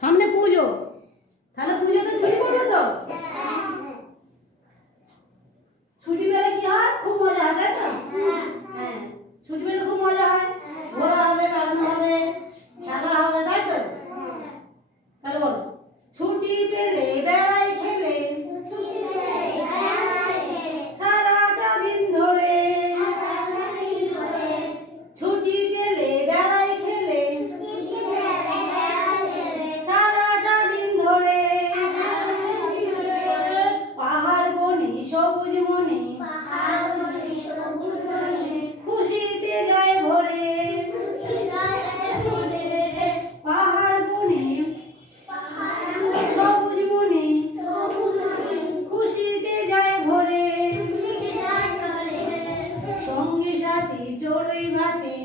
সামনে পুজো, তাহলে পুজোতে ছুটি পড়বে তো? ছুটি পেলে কি হয়? খুব মজা হয়, তাই তো? হ্যাঁ, ছুটি পেলে খুব মজা হয়, ঘোরা হবে, বেড়ানো হবে, খেলা হবে, তাই তো? তাহলে বলো, ছুটি পেলে বেড়াই খেলে সারাটা দিন ধরে। ছুটি পেলে বেড়াই খেলে সারাটা দিন ধরে। পাহাড় বনে সবুজ মনে খুশিতে যায় ভরে। পাহাড় বনে সবুজ মনে খুশিতে যায় ভরে। সঙ্গী সাথী চড়ুই ভাতি,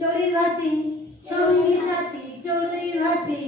চড়ুই ভাতি, সঙ্গী সাথী চড়ুই ভাতি।